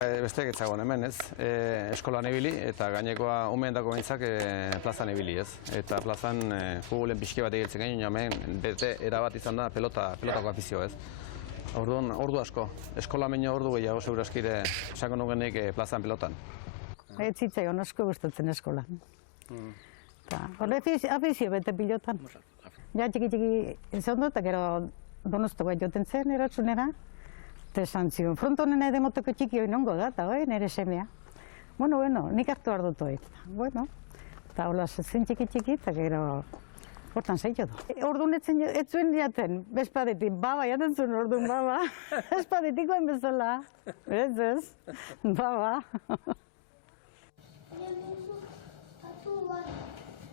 Besteak etzagon hemen, ez? Eskolan ibili eta gainekoa umeendako behintzak plazan ibili, ez? Eta plazan futbolen pixke bat egitzen gain, hemen bete erabat izan da pelotako afizio, ez? Ordu asko. Eskola meino ordu gehiago seguraskire esango nugenik plazan pelotan. Ez zitzaion asko gustatzen eskolan. Horre afizio bete pilotan. Ja txiki izan dut, eta gero Donostiakoa joten zen eratsunera. Eta esan zion, frontonena edemoteko txiki hori nongo da, eta nire semea. Bueno, nik hartu behar dut hori. Bueno, eta hola zen txiki, eta gero hortan zaito du. Orduan ez zuen jaten, bezpadetik, baba, jaten zuen orduan baba. Bezpadetikoen bezala. Ez, baba.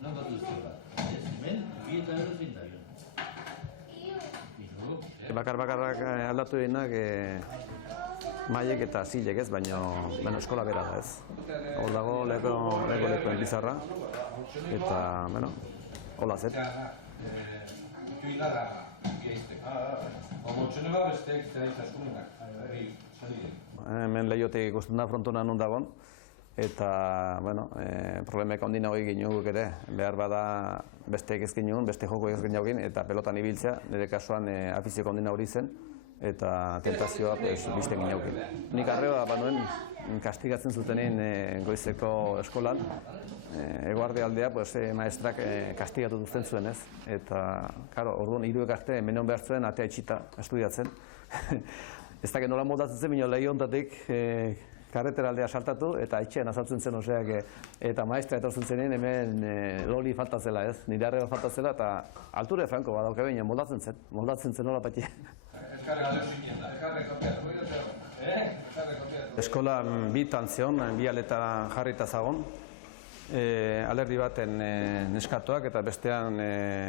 Non bat duzera, ez hemen, bieta erosin da joan. Bakar-bakarrak aldatu dinak mailek eta zilek, ez, baina eskola bera da, ez. Hor dago leko bizarra, eta, hola zet. Hemen lehiotik ikusten da frontona non dagoen, eta, problemek ondina hori ginuguk ere, behar bada besteek ez ginugun, beste joko ez ginugun, eta pelotan ibiltzea, nire kasuan afizioko ondina hori zen, eta tentazioa bizten ginugun. Nik arreba banuen kastigatzen zutenein goizeko eskolan, eguardi aldea maestrak kastigatu duzten zuen, ez? Eta, orduan hiruek arte, menon behar zuen, atea itxita estudiatzen. Ez dakit nola moldatzen zen, minio lehiontatik, karretera aldea saltatu eta etxean azaltzen zen, eta maestra etortzen zenean hemen loli falta zela, ez? Nire arreba falta zela eta alture franko badauke baina moldatzen zen nola pati. Eskolan bi tantzion, bi aletan jarrita zagon, alerdi baten neskatuak eta bestean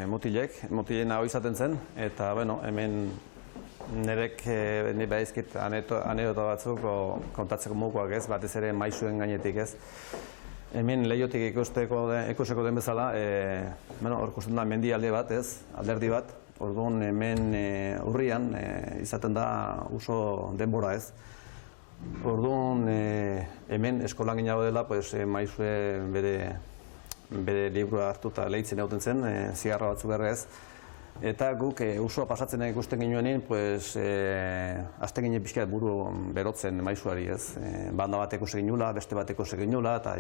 mutilena hori izaten zen, eta hemen nirek behizkit anedota batzuk kontatzeko modukoak, ez, batez ere maisuen gainetik, ez. Hemen lehiotik ikuseko den bezala, hor ikusten da mendialde bat, ez, alderdi bat, orduan hemen urrian izaten da oso denbora, ez. Orduan hemen eskolan gehiago dela, maisue bere liburua hartu eta lehitzen egoten zen, zigarra batzuk ez. Eta guk usua pasatzen ikusten ginuenin, azten ginen pixka buru berotzen maisuari, ez. Banda bat ikusten ginula, beste bat ikusten ginula, eta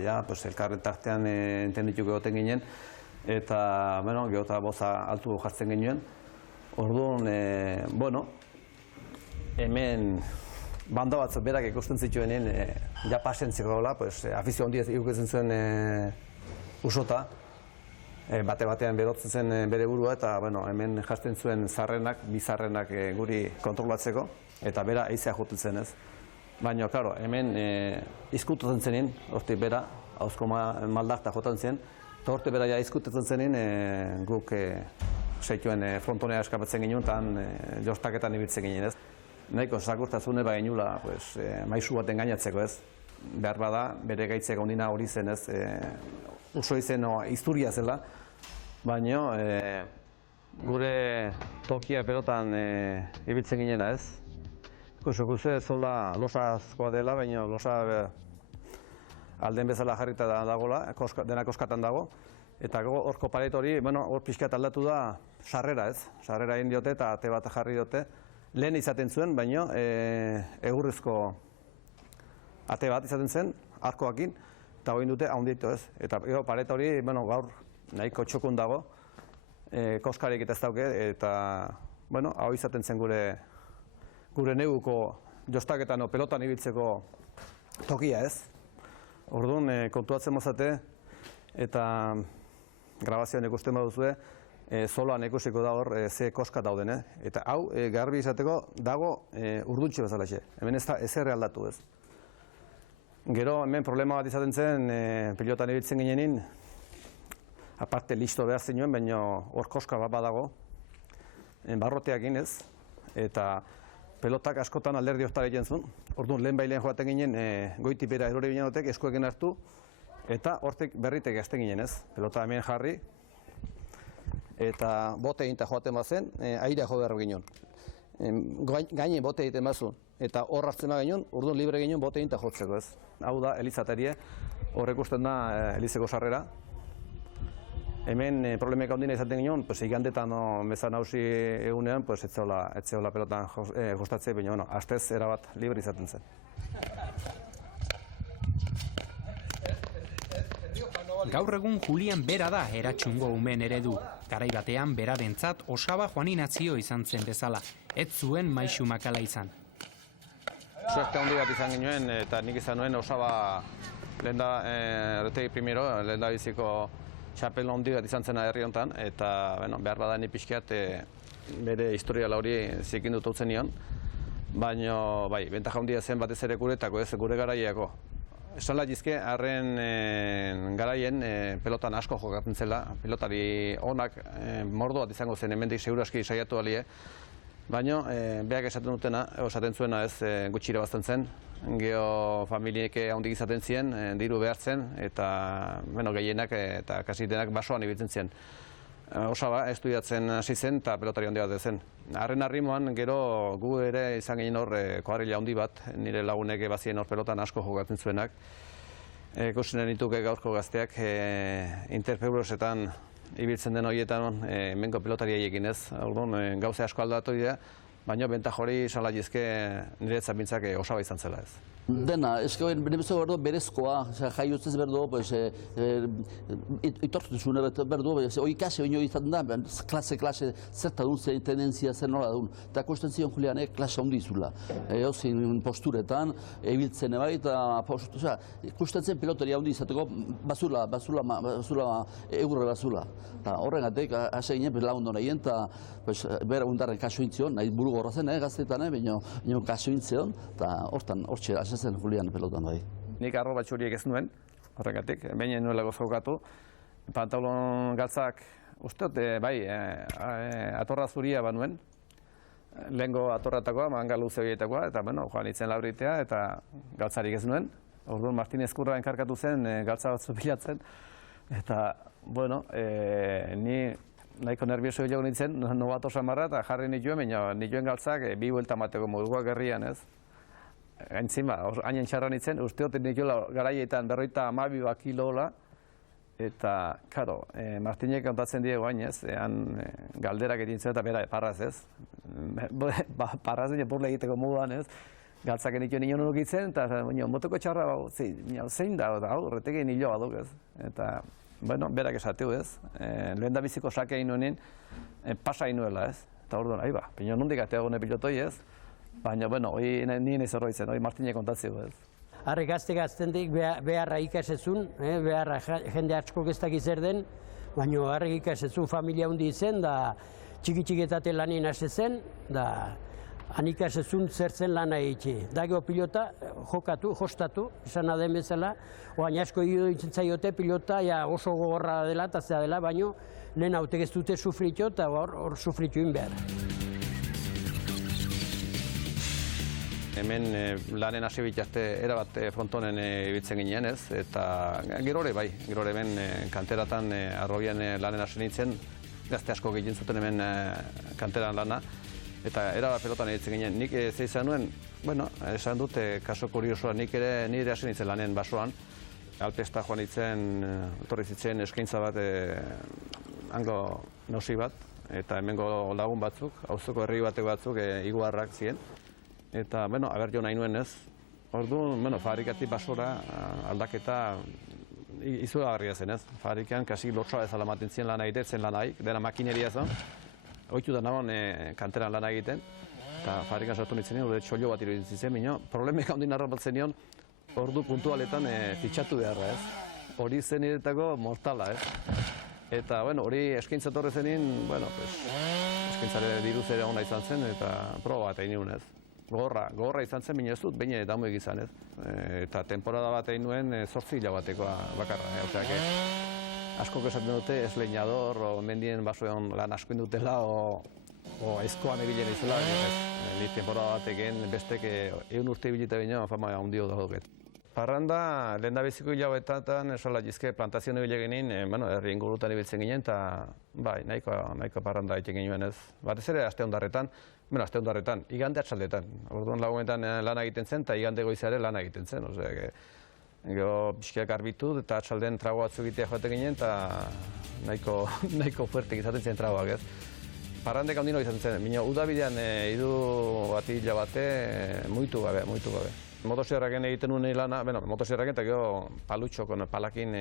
elkarren tartean entendituk egoten ginen, eta gero eta boza altu jartzen genuen. Orduan, hemen banda batzuk berak ikusten zituenin, ja pasentziko gaula, afizio handi ikusten zuen usota. Bate-batean berotzen zen bere burua eta hemen jasten zuen bi zarrenak guri kontrolatzeko eta bera eizea joten zen, ez. Baina, hemen izkututzen zenin, hortik bera, hauzko maldakta joten zen, eta hortik bera izkututzen zenin guk seituen frontonea eskapatzen ginen eta jostaketan ibiltzen ginen, ez. Nahiko zakurtazune ginula maisu baten gainatzeko, ez. Behar bada, bere gaitzeko ondina hori zen, ez. Oso izen historia zela, baina gure tokia pelotan ibiltzen ginena, ez. Ikusi zola losazkoa dela, baina losa alden bezala jarrita dagoela, dena koskatan dago. Eta horko paret hori, hor pixkat aldatu da sarrera, ez. Sarrera egin diote eta ate bat jarri diote. Lehen izaten zuen, baina egurrezko ate bat izaten zen, arkoakin. Eta hori dute haunditu, ez. Eta paret hori, gaur nahiko txokun dago, koskarik eta ez dauke, eta hau izaten zen gure neguko jostaketan pelotan ibiltzeko tokia, ez. Orduan, kontuatzen mozate, eta grabazioan ikusten baduzue, zoloan ikusiko da hor ze koska dauden, eta hau garbi izateko dago urduntxe bezalaxe, hemen ez da ezer aldatu, ez. Gero hemen problema bat izaten zen, pilotan ibiltzen ginenin, aparte listo behar zinuen, baina hor koska bat badago, barroteakin, ez, eta pelotak askotan alderdi oztara egin zuen. Orduan lehen bailen joaten ginen, goitik bera erore binanotek, eskuekin hartu, eta hortik berritek azten ginen, ez, pelota hemen jarri, eta bote eginta joaten bazen, airea jo behar ginen. gaine bote egiten bazu, eta hor hartzen gainean, orduan libre gainean bote egin eta jotzeko, ez. Hau da, elizaterie, hor ikusten da elizeko sarrera. Hemen problemeka ondina izaten ginen, pues, igandetan mezan hausi egunean, pues, ez zeola pelotan jostatzea, baina, bueno, astez erabat libre izaten zen. Gaur egun Julian bera da eratxungo umen eredu. Garai batean berarentzat osaba Juaninazio izan zen bezala. Ez zuen Maixu Makala izan. Suerte handi bat izan ginen, eta nik izan nuen osaba lehen da Retegi Primero, lehen da biziko txapel handi bat izan zena herri honetan, eta bueno, behar bada ni pixkiat bere historiala hori zikin dut utzen nion. Baina, bai, bentaja handia zen batez ere guretako, ez gure garaiako. Esan lagizke, harren garaien pelotan asko jokatzen zela, pelotari onak mordo bat izango zen, hemendik seguraski saiatu alie. Baina, beak esaten zuena ez gutxi irabazten zen, geho familiek handik izaten ziren, diru behartzen, eta gehienak eta kasitenak basoan ibiltzen ziren. Osaba, estudiatzen hasi zen eta pelotari handi bat zen. Harren arrimoan, gero gu ere izan ginen hor kuadrilla handi bat, nire lagunek bazien hor pelotan asko jokatzen zuenak. Ikusten dituke gaurko gazteak interpeurosetan ibiltzen den horietan hemengo pelotari haiekin ez. Orduan, gauze asko aldatu dira, baina bentaj hori esan lagizke niretzat bintzak osaba izan zela ez. Dena, eskoen berezkoa, jaiotzez berdu, itortuzune berdu, hori ikase baino izan da, klase zerta duen zen tendenzia zen nola duen. Eta kosten zion Julianek klase handi izula. Eozin posturetan, ebiltzen ebai, eta kosten zen pelotari handi izateko basula, egurre basula. Horregatik, hase ginen, lagundu nahien, eta bera undarren kaso intzion, nahi buru gorra zen, gaztetan, baina kaso intzion, eta hortan, hortxe, hase zen Julian pelotan bai. Nik arro batxuriek ez nuen, horregatik, behin nuela gozokatu. Pantalon galtzak, usteot, bai, atorra zuria banuen, lehengo atorratakoa, manga luze horietakoa, eta joan itzen labritea, eta galtzarik ez nuen. Orduan Martinez Kurra enkarkatu zen, galtza batzu bilatzen, eta, ni nahiko nervioso gehiago nintzen, nobato samarra, eta jarri nituen, baina nituen galtzak bi buelta mateko moduak herrian, ez? Aintzima, hainen txarra nintzen, usteot nikola garaietan 52 kilola, eta, karo, Martinek kontatzen diegu hainez, galderak egintzen eta bera parraz ez. Parraz dine burle egiteko moduan ez, galtzak nituen nion unukitzen, eta motoko txarra, zein da, hau, reteke nilo baduk ez. Eta, berak esateu ez, lehen da biziko sake egin nuen, pasa egin nuela ez. Eta orduan, ahi ba, pino nondik atea gune pilotoi ez, baina, hori nien ez horroitzen, hori Martinek kontatzeu ez. Harri gazte-gaztendik beharra ikasetzun, beharra jende atzko geztak izer den, baina harri ikasetzun familia hundi izen, da txiki-txiketate lanien hase zen, da han ikasetzun zertzen lana egitxe. Dagio pilota jostatu, esan aden bezala, oain asko iruditzen zaiote pilota oso gogorra dela eta zera dela, baina lehen hautek ez dute sufritu eta hor sufrituin behar. Hemen lanen hasi bitazte erabat frontonen ibiltzen ginen ez, eta gero bai, gero hemen kanteratan arrobian lanen hasi nintzen, gazte asko egin zuten hemen kanteran lana, eta erabat pelotan ibiltzen ginen. Nik ze izan nuen, esan dute kaso kuriosoa, nire hasi nintzen lanen basoan, Alpesta joan nintzen, etorri zitzen eskaintza bat, hango nausi bat, eta hemengo lagun batzuk, auzoko herri bateko batzuk iguarrak ziren. Eta, aber jo nahi nuen ez. Orduan, fabrikatik basora aldaketa izugarria zen ez. Fabrikan kasi lotsoa ezala maten ziren lana egiten, lan nahi, dena makineria zen. Oitu da nagoen kanteran lana egiten, eta fabrikan sartu nintzen nien, txollo bat iruditzen zen, baina problemeka ondin arrapatzen nion, ordu puntualetan fitxatu beharra ez. Hori zen niretako mortala ez. Eta, hori eskaintza torre zenin, eskaintzare diruzera ona izan zen, eta proba bat egin nuen ez. Gogorra izan zen, baina ez dut, baina damu egizan ez. Eta temporada bat egin nuen 8 hilabatekoa bakarra. Oseak, asko esaten dute, ez leñador, o mendien basoen lan asko indutela, o aizkoan ebilen izela. Ni temporada bat egin bestek 1 urte ibilita baina fama handio da duket. Parranda, lehen da biziko hilabetetan, esola jizke plantazio nibile ginen, herri ingurutan ibiltzen ginen, eta bai, nahiko parranda egiten ginen ez. Batez ere, aste hondarretan, igande atxaldetan. Orduan lagunetan lana egiten zen, eta igande goizare lana egiten zen. Gero pixkiak garbitu, eta atxalden trago batzu egitea joaten ginen, eta nahiko fuertek izaten zen tragoak ez. Parrandek handino izaten zen, minio udabidean idu bat hila bate, muitu gabe. Motosierraken egiten nuen lana, motosierraken eta gero palutxoko, palakin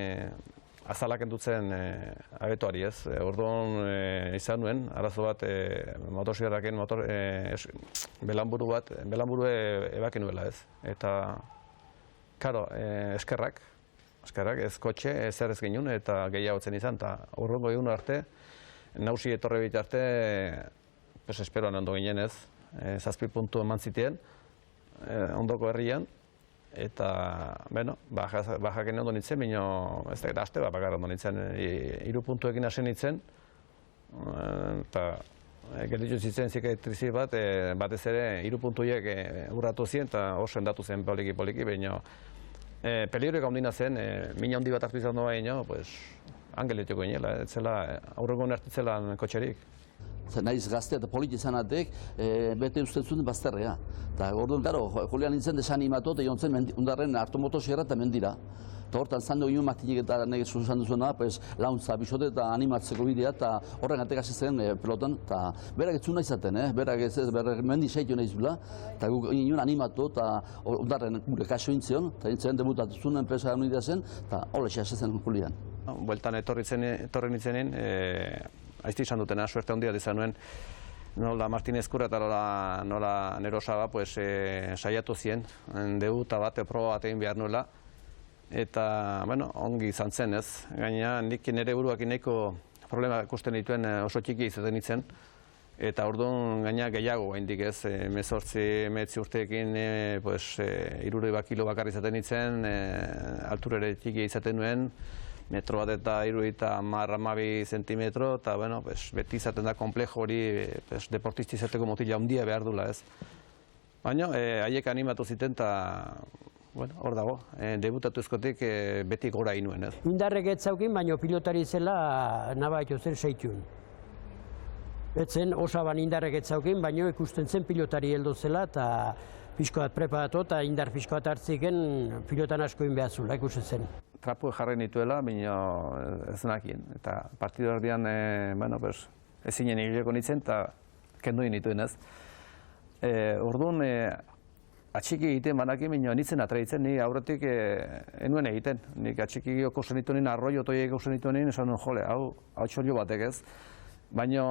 azalak endutzen abetoari ez. Orduan izan nuen, arazo bat motosierraken belanburu ebaken nuela ez. Eta, karo, eskerrak, ez kotxe, zer ez ginen eta gehiago zen izan, eta urrungo egun arte, nausi etorre bitarte, esperoan ondo ginen ez, 7 puntu eman zitien, ondoko herrian, eta, bajaken ondo nintzen, ez da, aste bat bakar ondo nintzen, 3 puntuekin hasi nintzen, eta gelditu zitzen zikatrizi bat, batez ere 3 puntuiek urratu ziren, eta oso endatu zen poliki, baina peligro gaundina zen, mina handi bat hartu izan doa ino, angeletuko inela, ez zela, aurrengo nertitzela kotxerik. Naiz gazte eta politi zanatek, bete usten zuen bazterrea. Eta orduan, Julian nintzen desanimatu eta jontzen undarren hartu motosierra eta mendira. Eta hortan zan dugu matinik eta nire zuzan duzuena, launtza bisote eta animatzeko bidea, eta horren atek hasi zen pelotan, eta berak ez zuen izaten, berak mendi seitu nahi zula, eta guk inun animatu eta undarren gure kaso intzion, eta intzen debutatu zuen enpresa unidea zen, eta hole hasi zen Julian. Bueltan etorri nintzenin, aizti izan dutena, suerte handia izan nuen, nola Martinez Kurra eta nola Nero Saba saiatu zien, debuta bat, proba bat egin behar nuela, eta, ongi izan zen ez. Gaina, nik nire buruakin nahiko problema ikusten dituen oso txiki izaten nintzen, eta orduan gaina gehiago gaindik ez, 18 urteekin 60 kilo bakarri izaten nintzen, alturere txiki izaten nuen, metro bat eta 32 zentimetro, eta beti izaten da komplejo hori deportisti izateko motila handia behar dula ez. Baina, haiek animatu ziten eta hor dago, debutatu ezkotik beti gora inuen ez. Indarrek ez zaukin, baina pilotari zela nabaitu zen seitun. Etzen osaban indarrek ez zaukin, baina ikusten zen pilotari heldu zela eta pixko bat preparatu eta indar pixko bat hartziken pilotan askoin behar zula ikusten zen. Trapu jarri nituela, baina ez nakien. Eta partidu erdian, ezinen hileko nintzen eta kendu nituen ez. Orduan, atxiki egiten banakin, baina nintzen atraitzen, ni aurretik enuen egiten. Nik atxiki gauzen nituen, arroio toiek gauzen nituen, esan nuen, jole, hau txorio batek ez. Baina,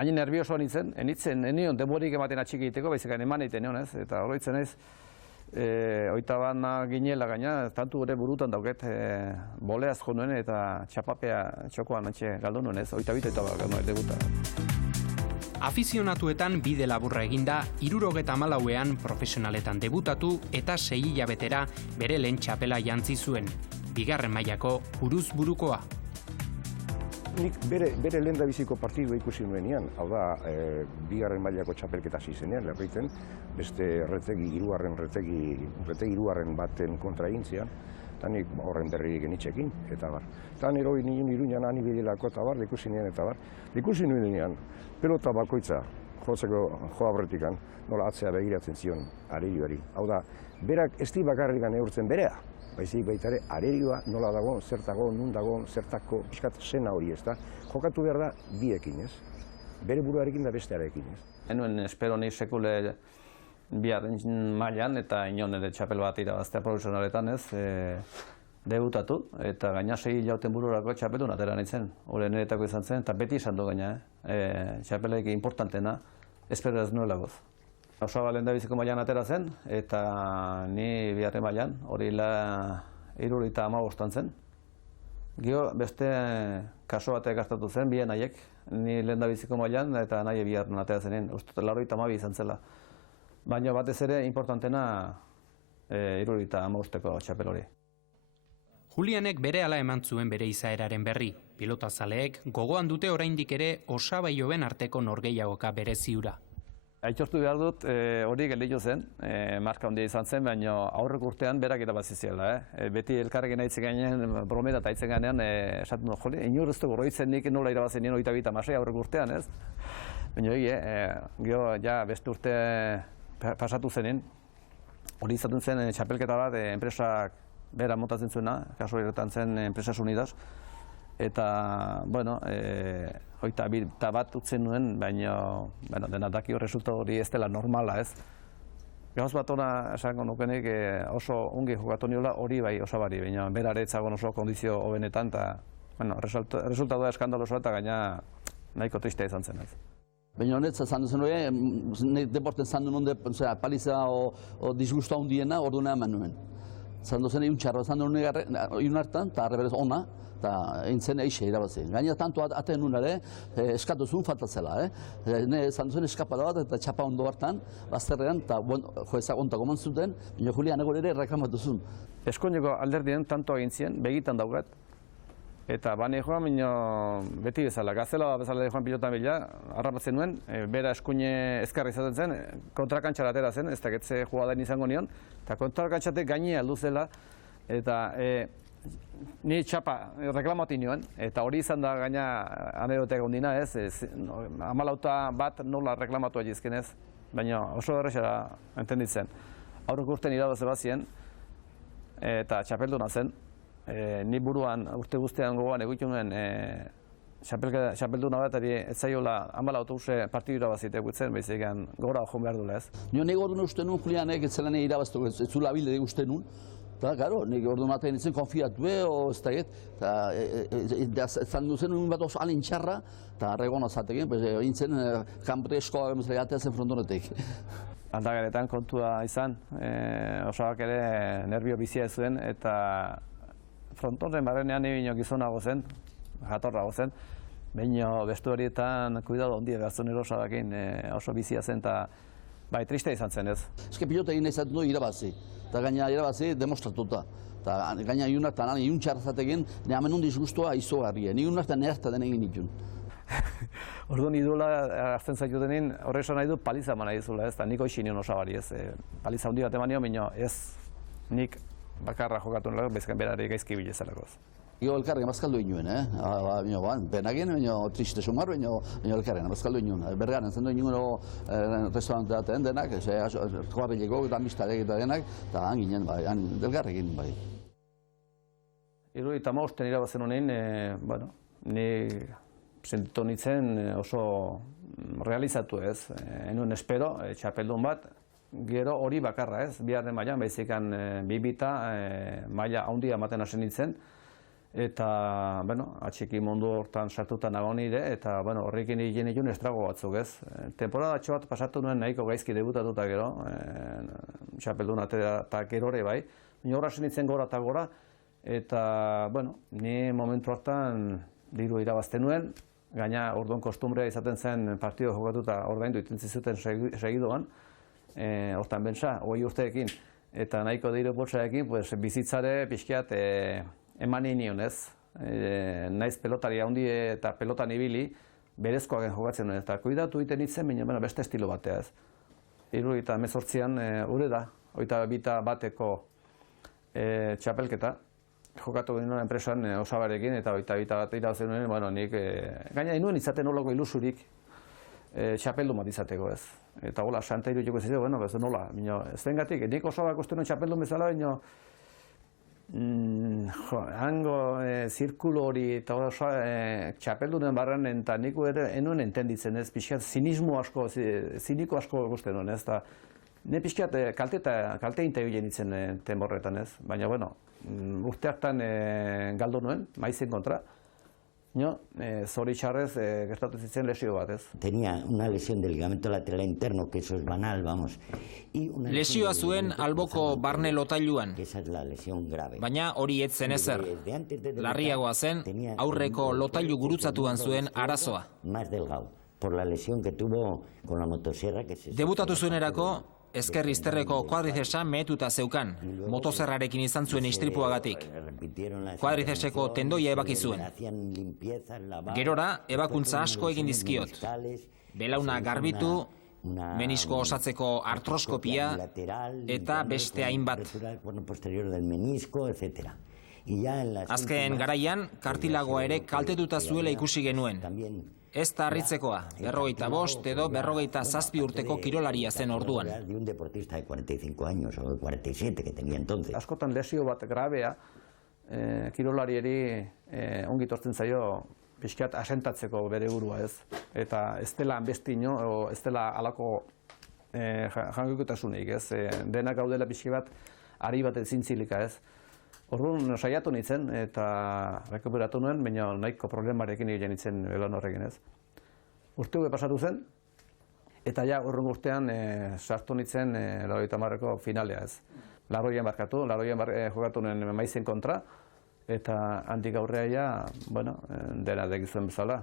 hain nerviosoa nintzen, enion denborik ematen atxiki egiteko, baizik eman egiten nion ez. Eta horretzen ez, oita bana ginela gaina, tantu gure burutan dauket, boleaz jo nuen eta txapapea txokoan antxe galdu nuen ez, oita bat galdu debuta. Afizionatuetan bide laburra eginda, 74ean profesionaletan debutatu eta 6 hilabetera bere lehen txapela jantzi zuen, 2. mailako buruz burukoa. Nik bere lehendabiziko partidua ikusi nuenean, hau da, 2. mailako txapelketa hasi zenean, lerritzen, beste erretegi 3. baten kontra egin eta nik horren berri genitxekin, eta bar. Eta nero nien Iruñan ani bilelako eta bar, ikusi nien eta bar. Ikusi nuenean, pelota bakoitza, jo abretikan, nola atzea begiratzen zion arerioari. Hau da, berak ez di bakarrikan eurtzen berea, baizik baita ere, arerioa nola dago, zertago, nun dago, zertako, pixkat sena hori ez da. Jokatu behar da biekin ez, bere buruarekin da bestearekin ez. Enuen espero nik sekule biaren mailan eta inon ere txapel bat irabaztea profesionaletan ez, debutatu, eta gaina 6 hilauten bururako txapelun atera nintzen, hori niretako izan zen, eta beti izan du gaina, txapelaik importantena, espero ez nuela goz. Osaba lehendabiziko mailan atera zen, eta ni 2. mailan, hori 75 zen. Gio, beste kaso batek gastatu zen, bien nahiek, ni lehendabiziko mailan eta nahi 2. atera zenen, uste 82 izan zela. Baina batez ere, importantena 75ko txapel hori. Julianek berehala eman zuen bere izaeraren berri. Pilotazaleek gogoan dute oraindik ere Osaba Iloben arteko norgehiagoka bere ziura. Aitortu behar dut, hori gelditu zen, marka handia izan zen, baina aurreko urtean berak irabazi ziela. Beti elkarrekin aitzen gainean, bromeda eta aitzen gainean, esaten dut, jole, inor ez dugu oroitzen nik nola irabazi nien 22 aurreko urtean, ez? Baina gero, ja, beste urte pasatu zenin, hori izaten zen txapelketa bat, enpresak bera montatzen zuena, kasu horretan zen Empresas Unidas, eta, bueno, 21 utzen nuen, baina, dena daki resultatu hori ez dela normala, ez? Gauz bat ona esango nukenik oso ongi jokatu niola hori bai osabari, baina berare etzagon oso kondizio hobenetan, eta, resultatua eskandalosoa eta gaina nahiko tristea izan zen, ez? Baina honetza zan duzen hori, deporten zan duen honde, paliza o disgusto handiena orduan eman nuen. Zan duzen egun txarra zan duen egun hartan, eta arreberez ona, eta egin zen eixe irabazi. Gaina tanto aten nuen ere, eskatu zuen faltatzela. Zan duzen eskapada bat eta txapa ondo hartan, bazterrean, eta joezak ontako man zuten, baina Julian egor ere reklamatu zuen. Eskuineko alderdien tanto egin zien, begitan daukat, eta bane joan, baina beti bezala, gazela bezala joan pilotan bila, harrapatzen nuen, bera eskuine ezkarri izaten zen, kontrakantxara atera zen, ez daketze jugadan izango nion, eta kontrakantxatek gainea heldu zela, eta ni txapa reklamatu nioen, eta hori izan da gaina aneroteak ondina, ez, amalauta bat nola reklamatu agizken ez, baina oso errexera entenditzen. Aurreko urten irabaze bazien, eta txapelduna zen, ni buruan urte guztian gogoan egitu nuen txapelduna bat ez zaiola 14 autobuse partidu irabazite gutzen, baizik gora joan behar duela ez. Nio nik orduan uste nuen Julianek ez zela irabaztu, ez zula abile uste nuen, eta gero, nik orduan atean izen konfiatu ez da get, eta zan duzen nuen bat oso alin txarra, eta regona zatekin, intzen kanpreskoa gatea zen frontonetek. Aldagaretan kontua izan, osabak ere nervio bizia zuen, eta frontonen barrenean nire gizonago zen, jatorrago zen, baina bestu horietan kuidado ondia behartzen erosabakin oso bizia zen, eta bai, triste izan zen ez. Eske pilota egin izaten du irabazi, eta gaina irabazi demostratuta. Eta gaina iunartan, iun txarrazatekin, ne hamen un disgustoa izogarria, ni iunartan nerta den egin ditun. Orduan idola hartzen zaitu denin, horre esan nahi du paliza eman nahi dizula ez, eta nik hoxi nion osabari ez. Paliza handi bat eman nion, baina ez nik bakarra jokatu nolako, bezkan berari gaizki bilezalako. Gio elkarren bazkaldu inuen, penagin, triste sumar, baina elkarren bazkaldu inuen. Bergaren zen duen inuen restauranteaten denak, joarrileko eta amistarek eta denak, eta han ginen, elkarrekin, bai. 75 irabazen honein, ni sentitu nintzen oso realizatu ez. Enuen espero, txapeldun bat, gero hori bakarra ez, biharren mailan, baizikan bibita maila handia ematen hasi nintzen, eta, atxiki mundu hortan sartuta nago nire, eta, horrekin egin egin estrago batzuk ez. Temporadatxo bat pasatu nuen nahiko gaizki debutatuta gero, txapeldun eta gero ere bai, baina horra nintzen gora eta gora, eta, ni momentu hartan diru irabazten nuen, gaina orduan kostumbrea izaten zen partido jokatuta ordaindu iten zizuten segidoan, hortan bensa, 20 urteekin, eta nahiko diru poltsarekin, bizitzare pixkiat eman nion ez. Naiz pelotari handi eta pelotan ibili, berezkoak jokatzen nuen, eta kuidatu iten nintzen, baina beste estilo batea ez. 78an ure da, 21 txapelketa, jokatu ginen enpresan osabarekin, eta 21 irabazen nuen, nik gaina nuen izaten nolako ilusurik txapeldun bat izateko ez. Eta hola, santa irudiko ez ez nola, ez dengatik, nik osabak uste nuen txapeldun bezala, baina hango zirkulo hori eta txapeldunen barren eta niko ere enuen entenditzen ez, pixkat ziniko asko gusten nuen ez, eta ne pixkat kalte integien itzen temorretan ez, baina urte hartan galdu nuen, maizen kontra, zoritxarrez gertatu zitzen lesio bat ez. Tenía una lesión del ligamento lateral interno, que eso es banal, vamos. Lesioa zuen alboko barne lotailuan, Esa es la lesión grave. baina hori ez zen ezer. Larriagoa zen, aurreko lotailu gurutzatuan zuen arazoa. Más delgado, por la lesión que tuvo con la motosierra. Debutatu zuenerako, ezker izterreko kuadrizesa mehetuta zeukan, motozerrarekin izan zuen istripuagatik. Kuadrizeseko tendoia ebaki zuen. Gerora, ebakuntza asko egin dizkiot. Belauna garbitu menisko osatzeko artroskopia eta beste hainbat. Posterior del menisco, etcétera. Azken garaian, kartilagoa ere kaltetuta zuela ikusi genuen. Ez da harritzekoa, 45 edo 47 urteko kirolaria zen orduan. De un deportista de 45 años o de 47 que tenía entonces. Askotan lesio bat grabea, kirolarieri ongi tortzen zaio pixkat asentatzeko bere burua, ez? Eta ez dela hanbestino, o ez dela halako jangokotasunik, ez? Denak gaudela pixki bat, ari bat ezintzilika, ez? Orduan saiatu nintzen eta rekuperatu nuen, baina nahiko problemarekin egin nintzen belon horrekin, ez? Urte pasatu zen, eta ja urrengo urtean sartu nintzen 80ko finalea, ez? Laroian jokatu nuen Maizen kontra, eta handik aurrea ja, bueno, dena degizuen bezala,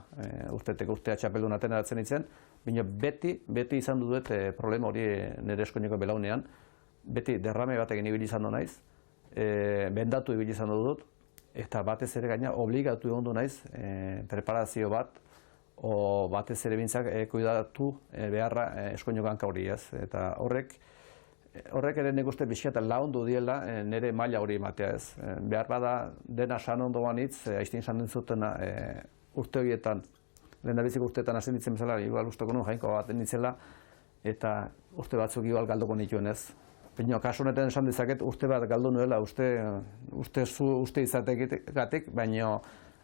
urtetek urtea txapeldun ateratzen nintzen, baina beti izan dut problema hori nire eskoineko belaunean, beti derrame batekin ibili izan du naiz, bendatu ibili izan dut, eta batez ere gaina obligatu egon du naiz preparazio bat, o batez ere bintzak kuidatu beharra eskoineko hanka hori, ez? Eta horrek ere nik uste pixka laundu diela nire maila hori ematea, ez? Behar bada dena san ondo banitz, aiztin san dintzutena urte horietan, lehendabizik urteetan hasi nintzen bezala, igual usteko nuen jainko bat nintzela, eta urte batzuk igual galduko nituen, ez? Baina kasu honetan esan dezaket urte bat galdu nuela, uste izategatik, baina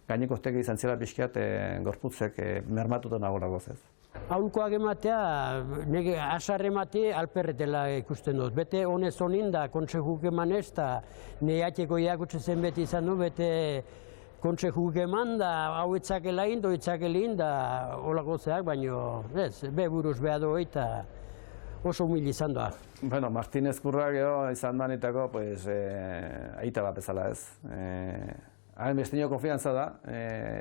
gaineko urteke izan zela pixkat gorputzek mermatuta nagoragoz, ez? Aholkoak ematea, nire asar emate alperretela ikusten dut. Bete honez honin da kontsehuk emanez, eta nire atxeko iakutxe zen beti izan du, bete kontsehuk eman, da hau etzakela inda, etzakela inda, holako zeak, baina ez, be buruz beha doi, eta oso humil izan doa. Bueno, Martinez Kurra gero izan danitako, pues, aita bat bezala, ez. Hain bestino konfiantza da,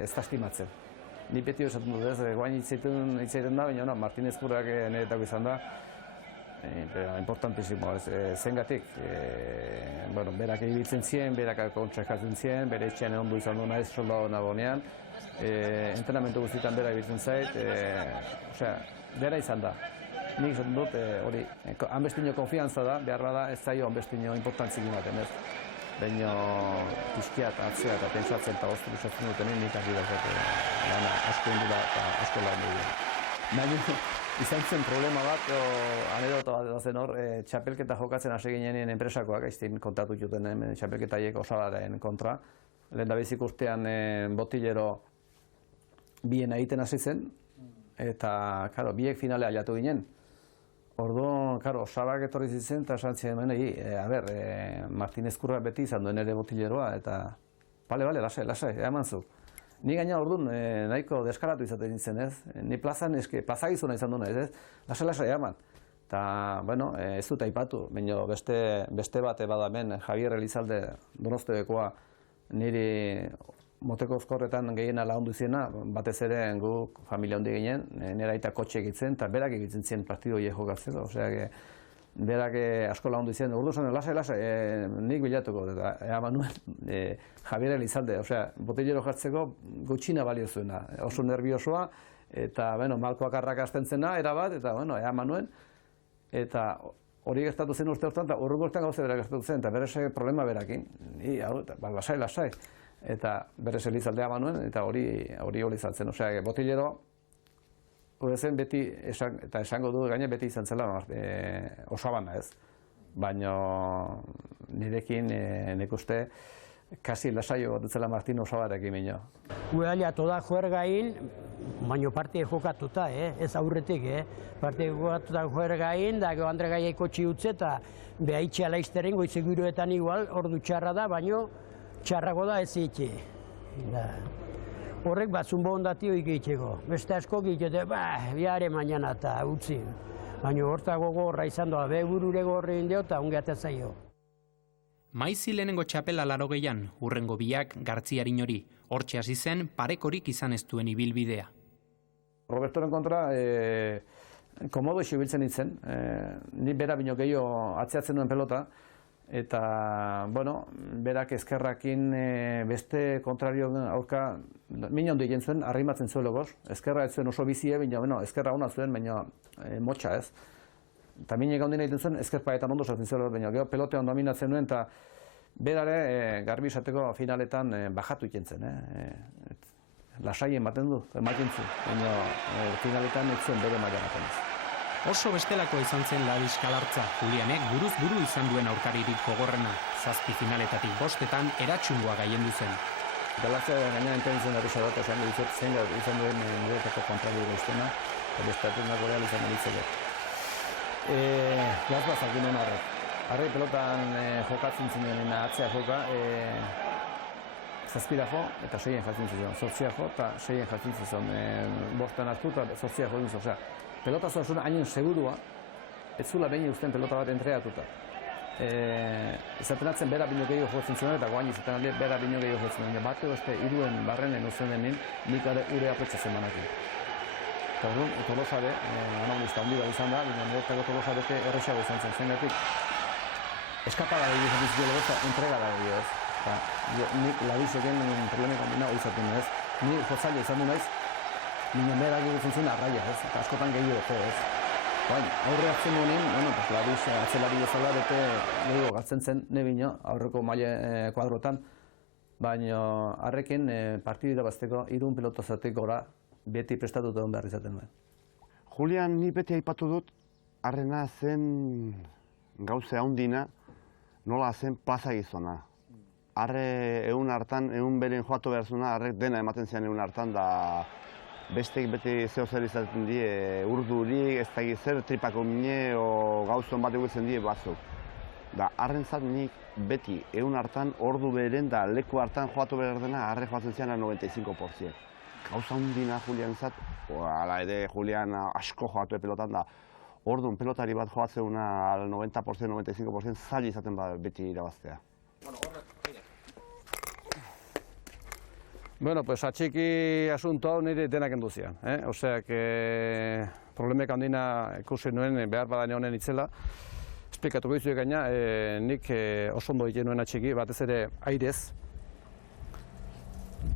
ez da estimatzen. Ni beti esaten dut, ez, guain hitzaiten da, baina Martinez Kurrak niretako izan da, importantísimo, zengatik. Bueno, berak ibiltzen zien, berak kontrakatzen zien, bere etxean ondo izan du naiz soldado nagonean, entrenamendu guztietan bera ibiltzen zait, osea, bera izan da. Nik esaten dut, hori, hanbestino konfiantza da, behar bada ez zaio hanbestino importantzik ematen, ez? Baina pixkiat atzea eta pentsatzen eta oztu usatzen duten nik argi daukate lana asko indula eta asko lan dugu. Baina izan zen problema bat, anedota bat zen hor, txapelketa jokatzen hasi ginean enpresakoak, aiztin kontatu juten txapelketaiek osabaren kontra. Lehendabizik urtean botilero bien egiten hasi zen, eta biek finalea jatu ginen. Orduan, osabak etorri zitzen eta esan ziren Martinez Kurra beti izan duen ere botileroa, eta bale, lasai, eman zu. Ni gaina orduan nahiko deskaratu izaten nintzen, ez? Ni plazan plazagizuna izan duen, ez? Lasai, eman. Eta, bueno, ez dut aipatu, baina beste bate badamen, Javier Elizalde Donostiakoa niri moteko oskorretan gehiena lagundu izena, batez ere guk familia handi ginen, nire aita kotxe egitzen, eta berak egitzen zien partidu horiek jokatzeko, osea, berak asko lagundu izena. Ordu zen, lasai, nik bilatuko, eta eman nuen Javier Elizalde, osea, botellero jartzeko gutxina balio zuena, oso nerviosoa, eta, bueno, malkoak arrakasten zena, erabat, eta, bueno, eman nuen, eta hori gertatu zen urte hortan, eta urruko urtean gauze berak gertatu zen, eta berez problema berakin, lasai, eta berez Elizaldea manuen, eta hori izan zen. Osea, botillero, hori zen beti, eta esango du gaine beti izan zela osabana, ez? Baina nirekin nik uste kasi lasaio bat zela Martin Osabarekin minio. Guealia toda juergain, baina parte jokatuta, ez aurretik, parte jokatuta juergain, da gero Andre Gaiaiko txiutze, eta behaitxe alaizteren goizeguruetan igual, ordu txarra da, baina txarrago da ez itxe. Horrek batzun bondatio ikitxeko. Beste asko ikitxete, biare mañana eta utzi. Baina hortago gorra izan doa, begurure gorri indeo eta ongeatea zaio. Maizi lehenengo txapela 80an, hurrengo biak Gartziarin hori. Hortxe hasi zen parekorik izan ez duen ibilbidea. Robertoren kontra, komodo ibiltzen nintzen. Ni bera bino gehiago atzeatzen duen pelota, eta, bueno, berak ezkerrakin beste kontrario aurka min ondo egin zuen, arrimatzen zuen logoz. Ezkerra ez zuen oso bizie, baina, bueno, ezkerra ona zuen, baina motxa, ez? Eta minek handien egiten zuen, ezkerpaetan ondo sartzen zela, baina gero pelotean dominatzen nuen, eta berare garbi esateko finaletan bajatu egiten zen. Lasai ematen du, ematen zu, baina finaletan ez zuen bere maila ematen ez. Oso bestelako izan zen Ladis Kalartza, Julianek buruz buru izan duen aurkaririk gogorrena. 7 finaletatik 5etan eratxungoa gailendu zen. Kalartza gaina ententzen erresa bat, esan dut zein izan duen niretako kontrario guztena, eta bestatzen dago real izan ditzeko. Gazbaz akin hona horrek. Arre pelotan jokatzen zinean atzea joka, 7 jo eta 6 jatzen zion. 8 jo eta 6 jatzen zion. 5 hartu eta 8 jo duz. Pelota zuen hainen segurua, ez zula behin usten pelota bat entreatuta. Izaten atzen bera bino gehiago jotzen zuen eta guain izaten alde bera bino gehiago jotzen zuen. Bate beste iruen barrenen uzen denin, nik ure apretsatzen manakin. Eta orduan, Tolosare, analista handi bat izan da, bina niretako Tolosareke erresago izan zen zengatik. Eskapada da egin zizkiolo ez, entregada da egin ez. Nik Ladiseken problemek handina hori izaten ez. Ni jotzaile izan du naiz, ninen behar egiten zuen arraia, ez? Eta askotan gehiago, ez? Baina, aurre hartzen honen, Ladis atzelari bezala bete gehiago galtzen zen nebino aurreko maile kuadrotan, baina harrekin partidu irabazteko 3 pelotazatik gora beti prestatuta egon behar izaten duen. Julian, ni beti aipatu dut, harrena zen gauze handina, nola zen plaza gizona. Harre egun hartan, egun beren joatu behar zuna, harrek dena ematen zian egun hartan, da bestek beti zeo zer izaten die, urdurik, ez da zer, tripako mine, o gauzon bat egutzen die batzuk. Da, harrentzat nik beti egun hartan, ordu beren da leku hartan joatu behar dena, harre joatzen zian 95%. Gauza hundina Julianentzat, ala ere Julian asko joatu pelotan da, orduan pelotari bat joatzeuna 90%, 95% zaila izaten beti irabaztea. Bueno, pues atxiki asunto hau nire denak enduzian. Oseak, problemek handina ikusi nuen behar badane honen itzela. Esplikatuko izuek gaina, nik oso ondo egin nuen atxiki, batez ere airez.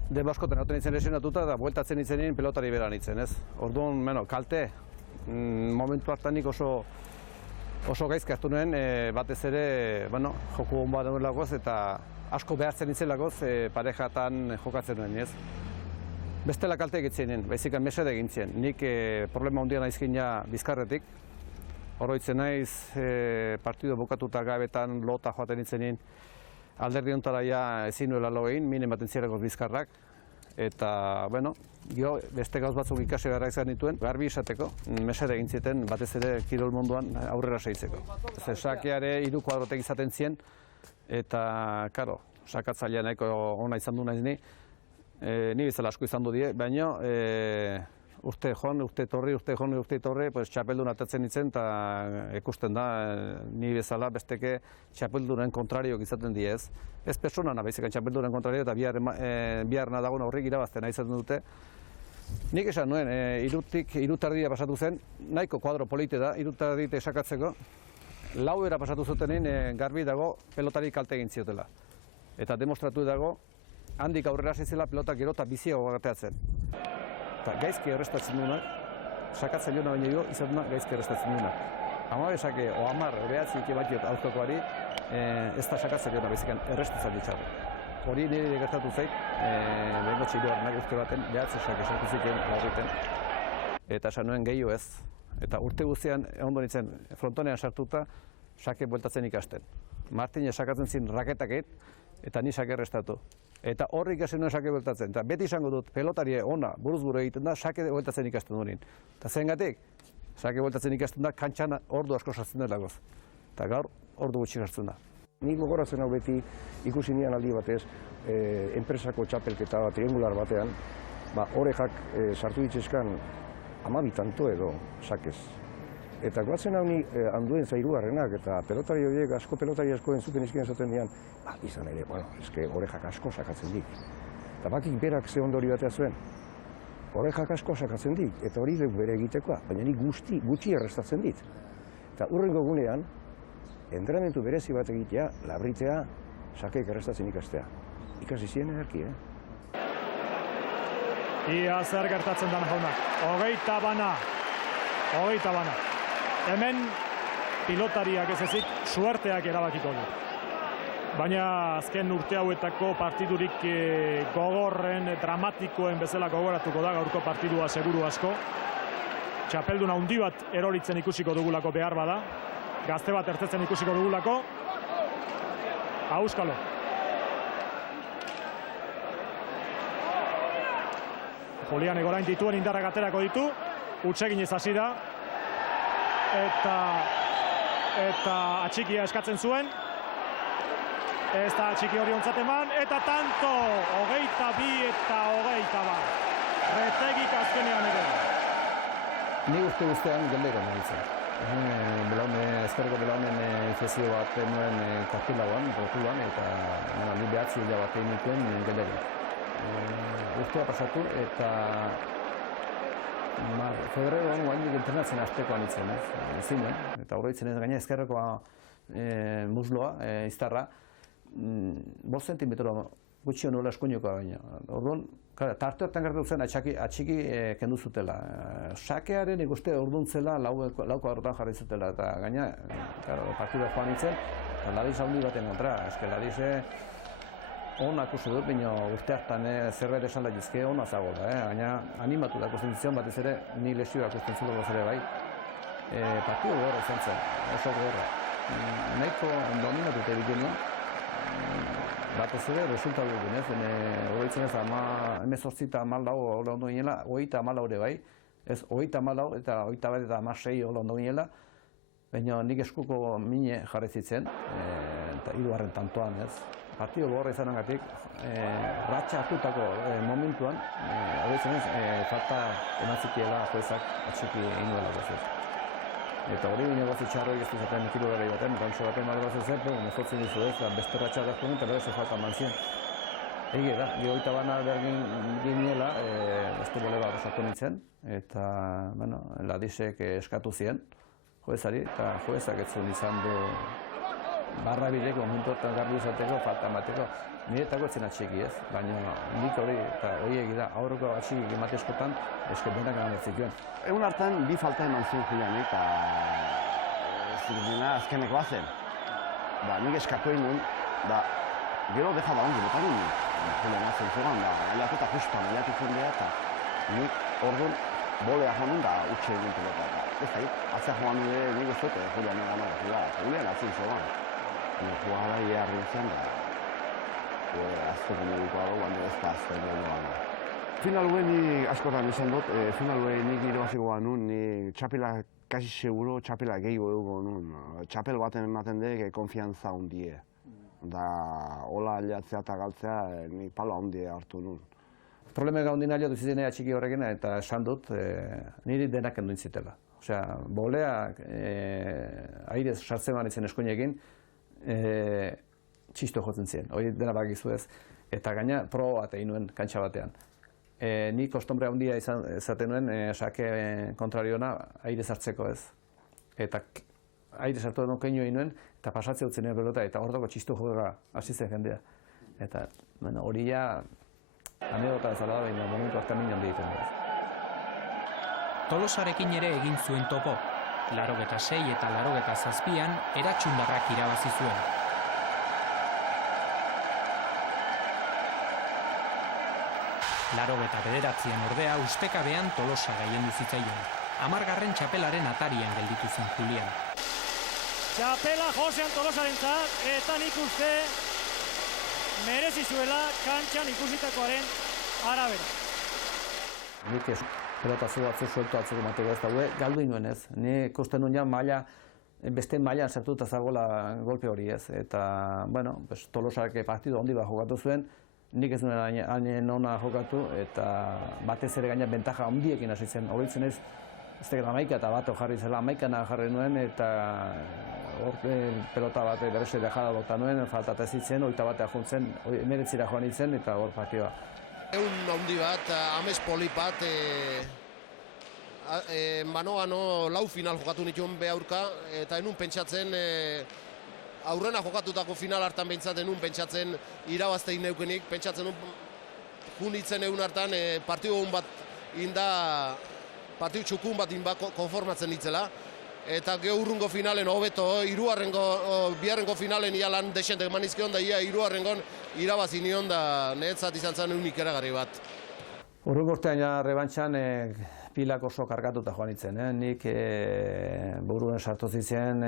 Denbo askotan hauten itzen lesionatuta eta bueltatzen itzenin pelotari beran itzen, ez? Orduan, kalte, momentu hartan nik oso gaizki hartu nuen, batez ere, joku hon bat nuelakoz eta asko behartzen itzelakoz parejatan jokatzen nuen, ez? Bestela kalte egitzen, baizik mesede egintzen. Nik problema handia naizkin ja Bizkarretik. Oroitzen naiz partido bukatuta gabetan lota joaten itzenin. Alderdi hontara ja ezin nuela lo egin, minen baten zierakoz Bizkarrak. Eta, gio beste gauz batzuk ikasi beharra izan dituen, garbi esateko, mesede egin zieten batez ere kirol munduan aurrera segitzeko. Sakeare 3 kuadrotek izaten zien, eta, karo, sakatzailea nahiko ona izan du naiz ni bezala asko izan du die, baina urte joan, urte etorri, txapeldun atatzen ditzen, eta ikusten da, ni bezala besteke txapeldunen kontrariok izaten die ez. Ez personana, baizik txapeldunen kontrario, eta biharna dagoen aurrik irabazten izaten dute. Nik esan nuen, 3 pasatu zen, nahiko kuadro polite da, 3 sakatzeko, 4 pasatu zutenin garbi dago pelotari kalte egin ziotela. Eta demostratu dago, handik aurrera zizela pelotak gero eta biziago gateatzen. Eta gaizki errestatzen duenak, sakatzen duena baina jo, izan duena gaizki errestatzen duena. 10 sake, o 10, behatzi ikibatiot aurkakoari, ez da sakatzen duena, bezikan errestatzen ditxarra. Hori nire gertatu zait, lehenko txiloarnak urte baten, behatzi sake sartu ziten laurriten. Eta esan nuen gehiago ez. Eta urte guztian, ondo nintzen, frontonean sartuta, sake bueltatzen ikasten. Martine sakatzen zin raketak egin, eta ni sake errestatu. Eta horrik ikasi nuen sake bueltatzen. Eta beti izango dut, pelotari ona buruz buru egiten da, sake bueltatzen ikasten duenin. Eta zengatik, sake bueltatzen ikasten da, kantxan ordu asko sartzen dut lagoz. Eta gaur, ordu gutxi sartzen da. Nik gogoratzen hau beti ikusi nian aldi batez, enpresako txapelketa bat, triangular batean, orejak sartu ditzeskan 12 tanto edo sakez. Eta goatzen hau ni handuen zairugarrenak eta pelotari horiek, pelotari asko entzuten izkien esaten dian, izan ere, eske orejak asko sakatzen dik. Eta bakik berak ze ondori batea zuen, orejak asko sakatzen dik, eta hori duk bere egitekoa, baina nik gutxi errestatzen dit. Eta urrengo gunean, entrenamentu berezi bat egitea, labritzea, sakeek errestatzen ikastea. Ikasi ziren ederki, Ia zer gertatzen den jaunak. 20 bana. hogeita bana. Hemen pilotariak ez ezik, suerteak erabakiko du. Baina azken urte hauetako partidurik gogorren, dramatikoen bezala gogoratuko da gaurko partidua seguru asko. Txapeldun handi bat eroritzen ikusiko dugulako behar bada. Gazte bat ertetzen ikusiko dugulako. Auskalo. Julianek orain dituen indarrak aterako ditu. Hutsegin ez hasi da. Eta atxikia eskatzen zuen. Ez da atxiki hori ontzat eman. Eta tanto! 22 eta 21. Retegik azkenean ere. Ni uste guztean geldeko nahitzen. Ezkerreko belaunen infezio bat nuen kartilagoan, rotulan, eta ni behatzi hila bat egin nituen gelderik. Urtea pasatu eta febreroan guain entrenatzen aztekoan itzen, zinen. Eta horretzen ez gaina ezkerrekoa musloa, iztarra, 5 zentimetro gutxio nola eskuinekoa baina. Orduan, tarte hortan gertatu zen atxiki kendu zutela. Sakearen ikuste orduan zela lauko horretan jarri zutela. Eta gaina, partidua joan itzen, Ladiz handi baten kontra. Eske Ladize onak uste dut, baina urte hartan zerbait esan daitezke ona zagoela. Baina animatu dako zentzen batez ere, ni lesioak usten zuleko zere bai. Partidu gorra izan zen, oso gorra. Nahiko dominatute bikenuen. Batez ere, resultatu dut, horretzen ez, 18 eta 14 hola ondo ginela, 24 ere bai, ez 24 eta 21 eta 16 hola ondo ginela, baina nik eskuko mine jarri zitzen, eta hirugarren tantoan, ez. Partidu gorra izanagatik, ratxa hartutako momentuan, horretzen ez, falta ematzikiela juezak atxiki egin duela gozuz. Eta hori negozio txarroik ez duzaten ikilo gara baten, gantxo baten madrazio zen, mezotzen dizu ez, beste ratxa dazkoen, eta bera falta eman ziren. Egia da, gehoita bana berdin ginela, beste bole bat osatu nintzen, eta, bueno, Ladizek eskatu ziren, juezari, eta juezak ez zuen izan du barra bideko, momentuetan garbi izateko, falta emateko. Niretako etzen atxiki ez, baina nik hori, eta hori egida, aurreko atxiki ematezkotan, eske denak eman zituen. Egun hartan, bi falta eman zuen Julianik, eta zirudina azkenekoa zen. Nik eskatu egin nuen, gero deja da ongi, botan nuen, Juliana zen zegoen, aliatu eta justuan, aliatu zendea, eta nik orduan bolea joan nuen, da utxe egin pelota. Ez da, atzea joan nire nik ez dute, Juliana gana, Juliana atzen zegoen. Jugada iarri zen, azteko medikoa dugu, baina ez da azteko medikoa. Finalue ni askotan izan dut, finalue nik irabazikoa nun, ni txapela kasi seguro, txapela gehiago dugu nun. Txapel baten ematen dek konfiantza hundie. Da, hola aliatzea eta galtzea, nik pala hundie hartu nun. Problemeka hundin aliatu ziren atxiki horrekin, eta esan dut, niri denak kendu intzitela. Osea, boleak airez sartzen man izen eskuinekin, txisto jotzen ziren, hori dena bakizu ez, eta gaina proba bat egin nuen kantxa batean. Nik kostombre handia izaten nuen sake kontrariona aire sartzeko ez. Eta aire sartu den okeinu egin nuen, eta pasatzea utzen nuen pelota, eta hor txisto joga hasi zen jendea. Eta hori ja anedota ezala da, baina momentu hartan min handi egiten da. Tolosarekin ere egin zuen topo. 86 eta 87an Eratxundarrak irabazi zuen. Larogeta bederatzean ordea ustekabean Tolosa gailendu zitzaion. 10. txapelaren atarian gelditu zen Julian. Txapela Josean Tolosarentzat, eta nik uste merezi zuela kantxan ikusitakoaren arabera. Nik pelotazu batzu sueltu atzeko mateko ez daue, galdu inuen ez. Ni ikusten nuen ja beste mailan sartuta zagoela golpe hori ez. Eta, bueno, Tolosak partidu handi bat jokatu zuen, nik ez nuen hain ona jokatu, eta batez ere gaina bentaja handiekin hasi zen. Horitzen ez, ez teget 11 eta bat jarri zela, 11 jarri nuen, eta hor pelota bat berese dejada bota nuen, faltata zitzen, 21 juntzen, 19 joan itzen, eta hor partidua. Egun handi bat, amez polipat, mano-ano lau final jokatu nituen behaurka, eta enun pentsatzen, aurrena jokatutako final hartan behintzat enun pentsatzen irabaztein neukenik, pentsatzen junitzen egun hartan partidu egun bat inda partidu txukun bat konformatzen ditzela, eta urrungo finalen hobeto, biharrengo finalen ia lan desente eman izkion, da ia hirugarrengon irabazi nion, da niretzat izan zen unik eragarri bat. Urrungo urtean ja rebantxan pilak oso kargatuta joan itzen. Nik buruen sartu zitzen,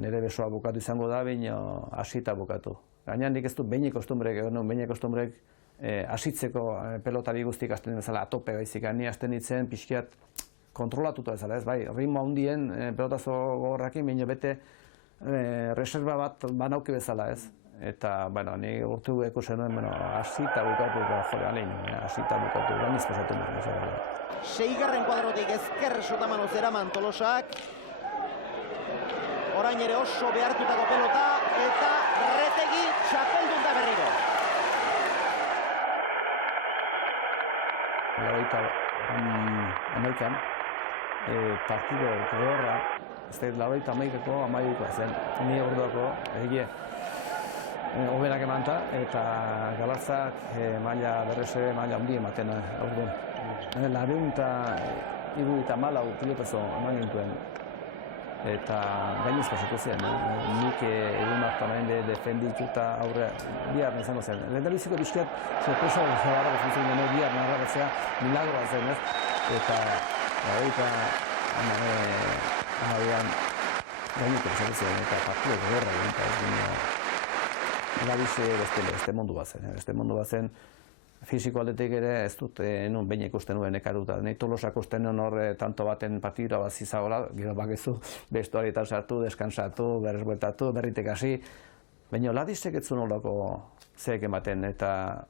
nire besoa bukatu izango da, baina hasita bukatu. Gaina nik ez dut behinek kostumbrek hasitzeko pelotari guztik hasten bezala atope baizik, ni hasten ditzen pixkiat kontrolatuta bezala, ez bai, ritmo handien pelotazo gogorrakin, baina bete reserva bat banauki bezala, ez? Eta, ni urtu ikusen nuen, hasita bukatu, hasita bukatu, ganiz pasatu nuen. Seigarren kuadrotik ezker sotamanoz eraman Tolosak. Orain ere oso behartutako pelota, eta Retegi txapeldun da berriro. Amerikan, partido gogorra, ez da, 98ko amairikoa zen, ni orduako egie hobenak emanta, eta Galatzak maila berrese, maila handi ematen orduan. 94 pilotazo eman gintuen, eta gainez pasatu zen, nik egun hartan hain defendituta aurre bihar izango zen. Lehendabiziko bizkiat, sorpresa gara bezan zen, bihar narratzea milagroa zen, ez? Eta gainetik pasatu zen, eta partidu gogorra egin, Labize beste mundu bat zen, fisiko aldetik ere ez dut enun behin ikusten nuen ekaruta. Nei Tolosak usten nuen hor tanto baten partidura bat zizagola, gero bakezu bestuarietan sartu, deskansatu, berrez bueltatu, berritek hasi. Baina Labizek ez zuen olako zeek ematen, eta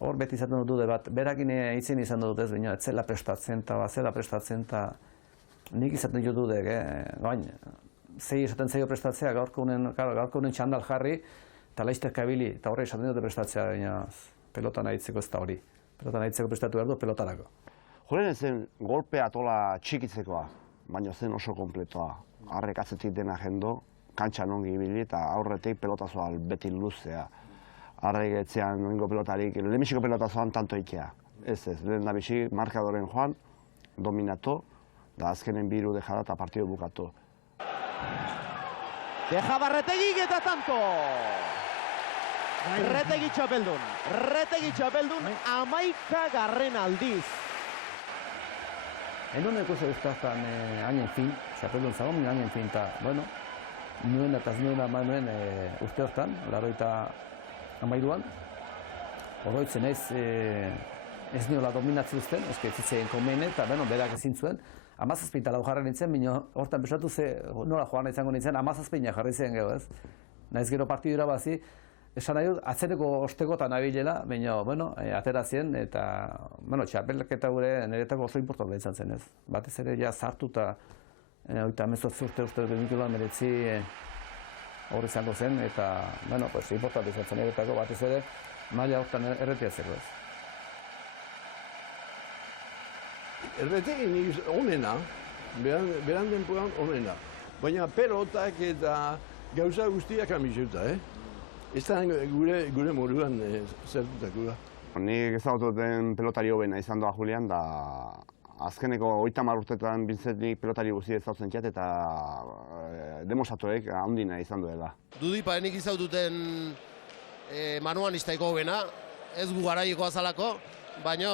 hor beti izaten dut bat, berakin itzen izan dut ez, baina ez zela prestatzen, eta nik izaten dut dudek, baina zei esaten zeio prestatzea, gaurko unen txandal jarri, eta laizter kabili, eta horre esaten dute prestatzea, baina pelota nahitzeko ez da hori. Pelota nahitzeko prestatu behar du, pelotarako. Joren zen golpea tola txikitzekoa, baina zen oso kompletoa. Arrek atzetik dena jendo, kantxan ongi ibili eta aurretik pelotazoa beti luzea. Arrek etzean noingo pelotarik, lehenbiziko pelotazoan tanto ikea. Ez, lehen da bizi markadoren joan, dominato, da azkenen biru dejada eta partidu bukatu. Deja Retegi eta tanto! Retegi txapeldun, 11. aldiz. Enon ikusi guztaztan hainen fin, txapeldun zagon, hainen fin, eta, nuen eta ez nuen uste hortan, 83an. Oroitzen ez niola dominatzen uzten, ez zitzen komene, eta berak ezin zuen. 17 lau jarri nintzen, hortan besatu nola joan izango nintzen, 17 jarri zen geho, ez? Naiz gero partidura bazi, esan nahi dut, atzereko ostekotan nabilela, baina, atera zien, eta, txapelketa gure niretako oso importante izan zen, ez? Batez ere, ja, sartuta, 18 urte uste dut Mikeloan meretzi hor izango zen, eta, importante izan zen niretako, batez ere, maila hortan erretiatzeko, ez? Erretegi nik onena, beran denporan onena. Baina pelotak eta gauza guztiak amizeuta, Ez da gure moruan zertutako da. Nik ezagututen pelotari hobena izan doa Julian, da azkeneko 30 urtetan bintzetik pelotari guzti ezautzen txat, eta demosatuek handina izan duela. Dudipa nik izagututen manuanistaiko hobena, ez gu garaieko azalako, baina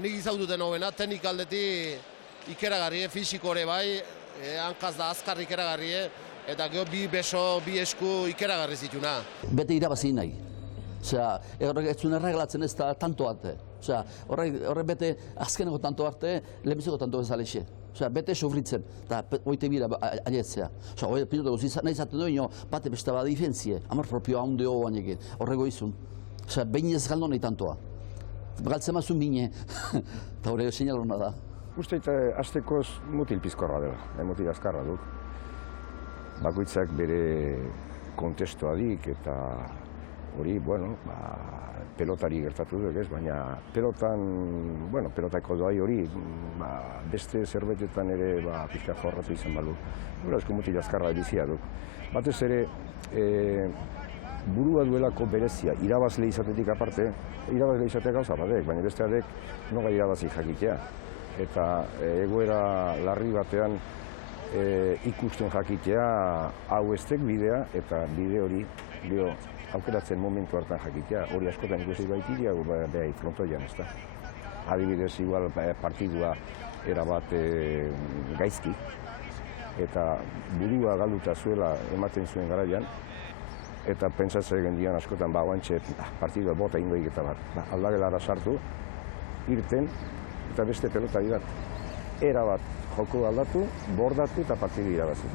nik izagututen hobena, teknik aldeti ikeragarrie, fisikore bai, hankaz da azkar ikeragarrie, eta gero bi beso, bi esku ikeragarri zituna. Bete irabazi nahi. Osea, horrek ez zuen erreglatzen ez da tanto arte. Osea, horrek bete azkeneko tanto arte, lehenbiziko tanto bezalexe. Osea, bete sofritzen, eta oite bira aietzea. Osea, hori pilota guzti nahi zaten duen, bate beste bat difenzie, amar propioa handi hau bainekin, horrego izun. Osea, behin ez galdo nahi tantoa. Galtzen mazun bine, eta hori seinal hona da. Uste eta aztekoz mutil pizkorra dela, mutil azkarra duk. Bakoitzak bere kontestua dik eta hori, pelotari gertatu duk ez, baina pelotako doai hori beste zerbetetan ere pixka jorratu izan balu. Hora esko mutil azkarra bizia duk. Batez ere, burua duelako berezia, irabazle izatetik aparte, irabazle izatea gauza batek, baina beste adek noga irabazi jakitea. eta egoera larri batean ikusten jakitea hau estek bidea eta bide hori aukeratzen momentu hartan jakitea. Hori askotan ikusi baitiria behai frontoian, ez da. Adibidez, igual partidua erabat gaizki eta burua galduta zuela ematen zuen garaian, eta pentsatzen gendian askotan guantxe partidua bota ingoik eta aldagelara sartu, irten eta beste pelotari bat. Erabat joko aldatu, bordatu eta partidu irabazi.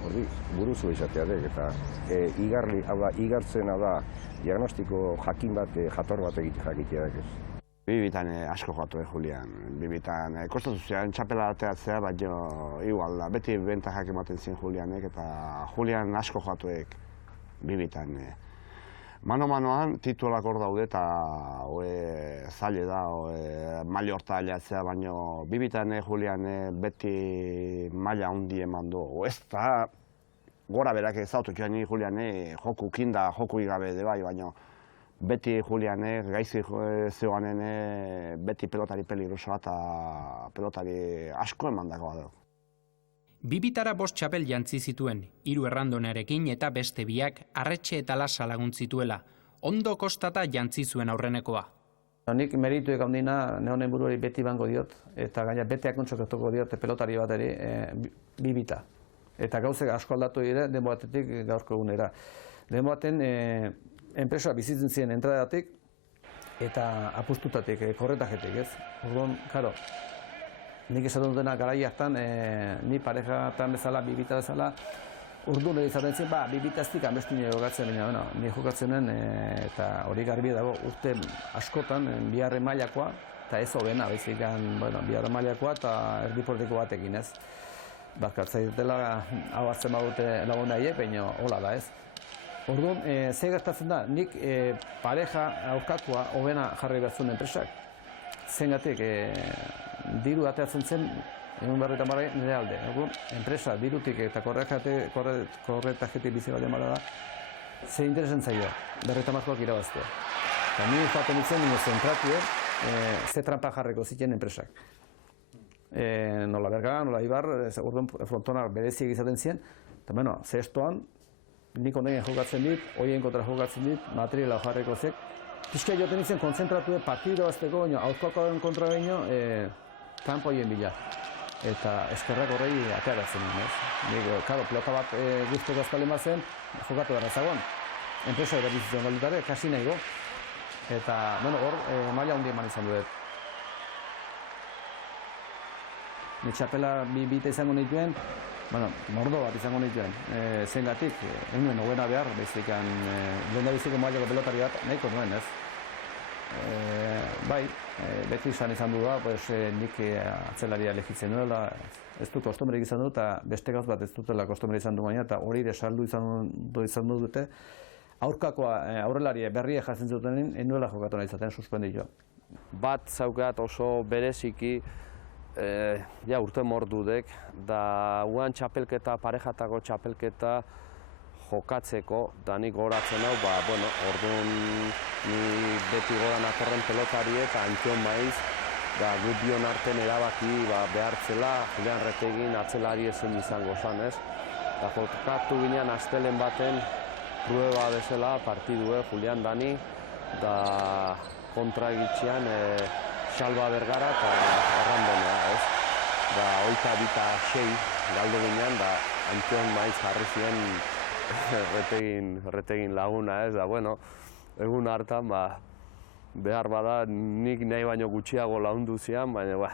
Horri, buruzu izatea dek, eta igartzena da diagnostiko jakin bat, jator bat jakitea dek ez. Bibitan asko joatu Julian. Bibitan kostatu zian txapela ateatzea, baina igual da, beti bentajak ematen zien Julianek, eta Julian asko joatuek Bibitan. Mano-manoan titulak hor daude eta zaila da, maila horta aliatzea, baina Bibitan Julian beti maila handi eman du. Ez da, gora berak ezautu joan Julian joku kinda, joku igabe de bai, baina beti Julian gaizki zegoanen beti pelotari peligrosoa eta pelotari asko eman dagoa da. Bibitara 5 txapel jantzi zituen, 3 errandonarekin eta beste 2 Arretxe eta Lasa laguntzituela. Ondo kostata jantzi zuen aurrenekoa. Nik merituek handina nehonen buruari beti bango diot, eta gaina beteak ontsokatuko diot pelotari bateri Bibita. Eta gauzek asko aldatu dire denboatetik gaurko egunera. Denboaten enpresa bizitzen ziren entradatik eta apustutatik, korretajetik, ez? Orduan, karo, nik esaten dutena garai hartan, ni parejatan bezala, Bibita bezala, urdu nire izaten zen, Bibita ez dik amestu nire jokatzen, baina, nire jokatzenen, eta hori garbi dago, urte askotan, biharren mailakoa, eta ez hobena, baizik, biharren mailakoa eta erdiporteko batekin, ez? Bakartzai dutela, hau hartzen badute laguna haiek, baina hola da, ez? Orduan, ze gertatzen da, nik pareja aurkakoa hobena jarri behar zuen enpresak. Zengatik, diru ateatzen zen, egun berretan barra nire alde. Enpresa, dirutik eta korretajetik bizi bat emara da, ze interesen zaio, berretamarkoak irabaztea. Eta nire izaten ditzen, nire zentratu, ze trampa jarriko ziten enpresak. Nola Berga, nola Ibar, orduan frontonak bereziek izaten ziren, eta bueno, zestoan, nik ondaien jokatzen dit, hoien kontra jokatzen dit, materiala jarriko zek, pixka joten ditzen konzentratu partidu azteko, aurkakoaren kontra baino, kanpo hoien bila. Eta eskerrak horrei atearatzen dut. Nik, karo, pelota bat guztoko azkalen bat zen, jokatu gara zagoan. Enpresa berdizitzen galdutare, kasi nahi go. Eta, bueno, hor, maila handi eman izan duet. Ni txapela bita izango nituen, mordo bat izango nituen. Zengatik, egin nogena behar, bezikan, lehen biziko mailako pelotari bat, nahiko nuen, ez? Bai, beti izan du da, nik atzelaria lehitzen nuela, ez dut kostumerik izan dut, eta beste gauz bat ez dutela kostumerik izan du baina, eta hori ere saldu izan dute. Aurkakoa, aurrelari berria jartzen zuten, nuela jokatu nahi izaten suspendioa. Bat zaukat oso bereziki, urte mordudek, da uan txapelketa, parejatako txapelketa jokatzeko, da nik goratzen hau, orduan ni beti goran atorren pelotari eta Antion Maiz, da gubion arten erabaki behartzela, Julian Retegin atzelari ezin izango zan, ez? Da jokatu ginean astelen baten, prueba bezala, partidue, Julian Dani, da kontra egitzean, Salba Bergara eta Errandonea, ez? Da, 22-6 galdu ginean, da Antion Maiz jarri ziren Retegin laguna, ez? Da, bueno, egun hartan, behar bada, nik nahi baino gutxiago laundu zian, baina,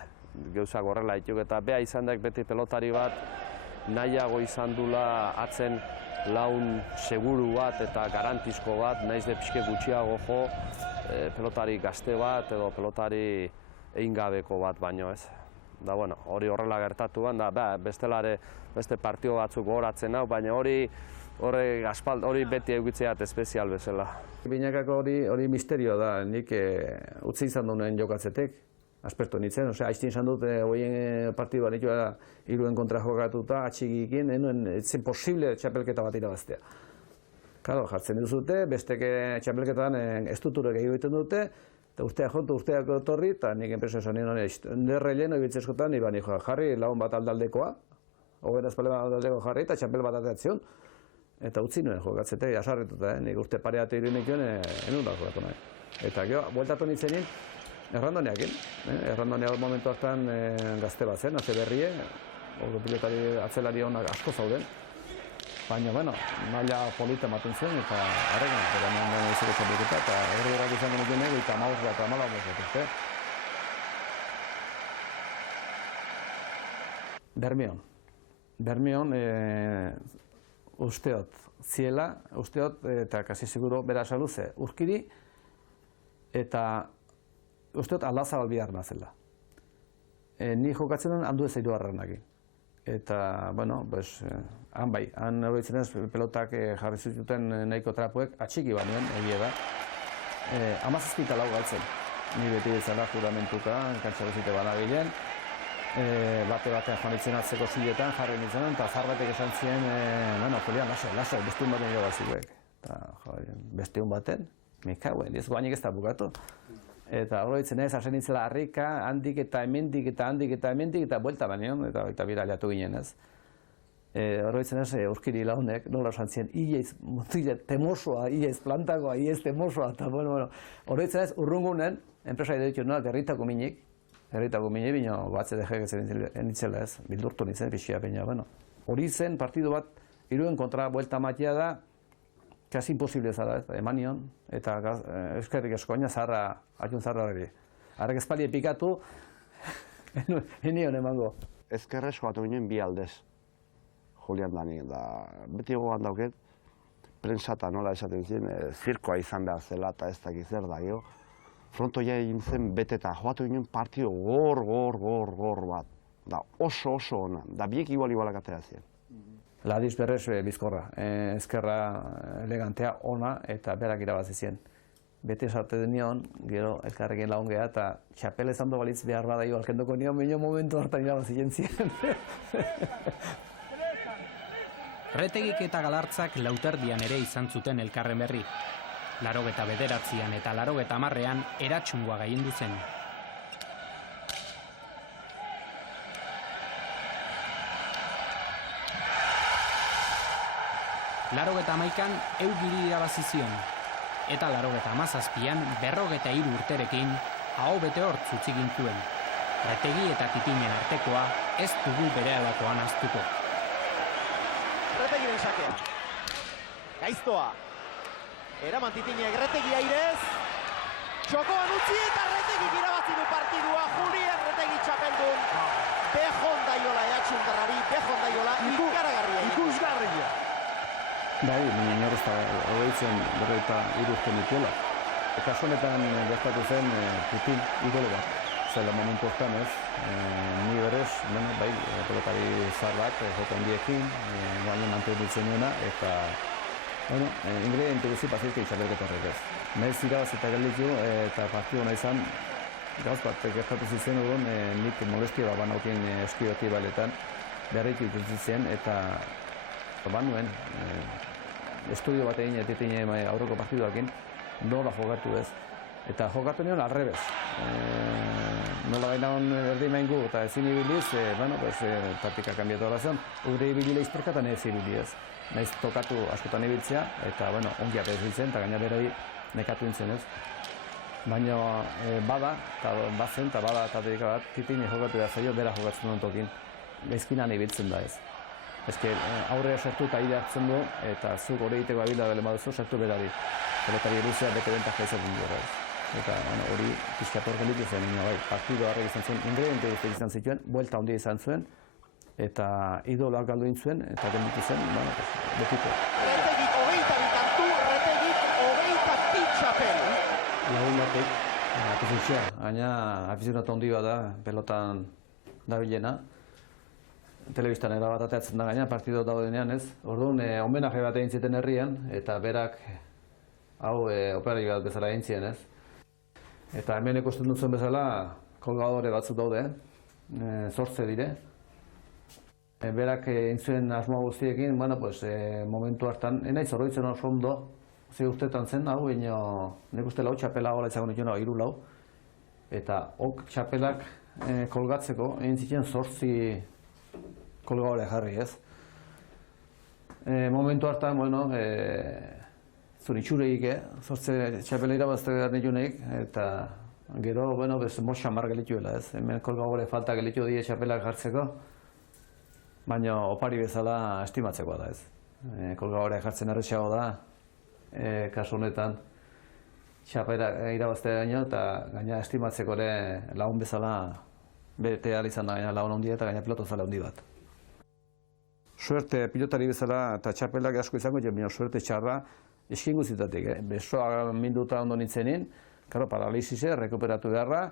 gauzak horrela dituk, eta beha izan daik beti pelotari bat, nahiago izan dula atzen laun seguru bat eta garantizko bat, nahiz de pixke gutxiago jo, pelotari gazte bat edo pelotari egingabeko bat baino, ez. Da, bueno, hori horrela gertatu ban, da, bestelare beste partio batzuk goratzen hau, baina hori beti eukitzeat espezial bezala. Binakako hori misterio da, nik utzi izan duen jokatzetek, aspertu nintzen, aiztin izan dut, hoien partidua nitua iruen kontra jokatuta, atxigikin, etzen posible txapelketa bat irabaztea. Karo, jartzen duzute, besteke txapelketan estrukturek egiten dute, eta urteak etorri, eta nik enpresa esan nien honen, nire relleno ibiltze eskotan, iban jarri lagun bat aldaldekoa, hogeita espalde bat aldaldeko jarri, eta txapel bat ateatzion, eta utzi nuen jokatzete, asarretuta, nik urte pareatu irunik joan, enun da jokatu nahi. Eta gero, bueltatu nintzenin, errandoneakin, errandoneak momentu hartan gazte bat zen, haze berrie, ordu pilotari atzelari honak asko zauden, baina, bueno, maila polita ematen zen, eta harregan, eta nuen izeko txapelketa, eta erregerak izango nukien ego, eta maus bat, eta malau bat, Bermion, usteot ziela, eta kasi seguro bera saluze, urkiri, eta usteot aldazabal bihar nazela. Ni jokatzen den handu ez eiru harranaki. Eta, bueno, han bai, han horretzen ez pelotak jarri zituten nahiko trapuek, atxiki banuen, egia da. 17 lau galtzen. Ni beti bezala juramentuka, kantxako zite banabilen. Bate-batean joan itzen atzeko ziletan, jarri nintzen, eta zarbatek esan ziren, bueno, Julian, lasai, besteun baten jo gaziuek. Eta, besteun baten, mikauen, ez guainik ez da bukatu. Eta horretzen ez, hasen nintzela harrika, handik eta hemendik eta handik eta hemendik, eta buelta banean, eta bira aliatu ginen ez. Horretzen ez, urkiri launek, nola esan ziren, iaiz, temosoa, iaiz plantakoa, iaiz temosoa, eta bueno, horretzen ez, urrungunen, enpresa ideitu nola, gerritako minik, bino, batze dejek enitzela ez, bildurtu nintzen, pixia peina, bueno. Hori zen, partidu bat, iruen kontra buelta matia da, kasi imposible zara, emanion, eta eskerrik eskoina zarra, atxun zarra hori. Arrek espaldi epikatu, enion emango. Ezkerrez joatu ginen bi aldez, Julian Dani, da beti gogoan dauket, prentsata nola esaten ziren, zirkoa izan behar zela eta ez dakiz zer da, gero. Frontoia egin zen beteta, joatu ginen partido gor bat. Da oso ona, da biek igualak atera ziren. Ladiz berrez bizkorra, ezkerra elegantea ona eta berak irabazi zien. Bete esarte denion, gero elkarrekin lagun geha eta txapel ezan do balitz behar bada alkendoko nion, baina momentu hartan irabazi jentzien. Retegik eta Galartzak lauterdian ere izan zuten elkarren berri. 89an eta 90an eratxungoa gaiendu zen. Larogeta amaikan eugiri irabazi zion, eta 97an 53 urterekin aho bete hort utzi gintuen. Retegi eta Titinen artekoa ez dugu berehalakoan ahaztuko. Retegiren sakea. Gaiztoa. Eraman Titinek Retegi airez. Txokoan utzi eta Retegik irabazi du partidua. Julian Retegi txapeldun. Bejon daiola eatxundarrari, bejon daiola ikaragarria. Ikusgarria. Bai, baina inorrez da hogeitzen berroita iruzten dituela. Kasu honetan gertatu zen Putin idolo bat. Zela momentu hortan ez, ni berez, bai, pelotari zar bat, joko handiekin, guainen mantendutzen nuena, eta, bueno, ingrediente guzi pasizke itxaberket horrek ez. Nahiz irabaz eta gelditu, eta partidu nahi izan, gauz bat gertatu zitzen egon, nik molestia bat banaukin eskioti baletan, berritu itutzen eta banuen, estudio bat egin etitien aurreko partiduakin, nola jokatu ez. Eta jokatu nion alrebez. Nola baina hon erdi maingu eta ezin ibiliz, taktika kanbiatu hola zen, ure ibilile izperka eta nahez ibiliez. Nahiz tokatu askotan ibiltzea, eta ongi apez biltzen, eta gaina beroi nekatu nintzen ez. Baina bada, eta bazen, eta bada taktika bat, Titini jokatu da zaio, bera jokatzen duen tokin. Gaizkinan ibiltzen da ez. Ezke aurrea sartu eta ide hartzen du, eta zuk hori egiteko abila bele baduzu, sartu berari. Pelotari eruzea bete bentak izaten dira ez. Eta hori pixkator gelitu zen, bai, partidu harrek izan zuen, ingrediente guztiak izan zituen, buelta handia izan zuen, eta idoloak galdu zuen, eta gelditu zen, betiko. Retegik 22 kantu, Retegik 22 txapel. Lagun batek, apizuntzia, baina apizunatu handi bat da, pelotan dabilena. Telebistan erabat ateatzen da gaina, partidu daudenean ez. Orduan, homenaje bat egin ziten herrian, eta berak, hau operari bat bezala egin zien ez. Eta hemen ikusten duzen bezala, kolgadore batzuk daude, 8 dire. Berak egin zuen asmoa guztiekin, momentu hartan, enaiz horretzen oso ondo, ze urtetan zen hau, nik uste lau txapela hola izango nituen, 3-4, eta ok txapelak kolgatzeko, egin ziren 8 kolgaore jarri, ez? Momentu hartan, bueno, zure itxureik, 8 txapela irabazte nituenik, eta gero, bueno, mos xamar gelituela, ez? Hemen kolgaore falta gelitu die txapelak jartzeko, baina opari bezala estimatzekoa da, ez? Kolgaore jartzen erretxago da, kasu honetan, txapela irabaztea gaino, eta gaina estimatzeko ere lagun bezala bete ahal izan da, lagun handia eta gaina piloto zala handi bat. Suerte pilotari bezala eta txapelak asko izango, baina suerte txarra eskin guztitatik. Besoa minduta ondo nintzenin, paralisise, rekuperatu beharra,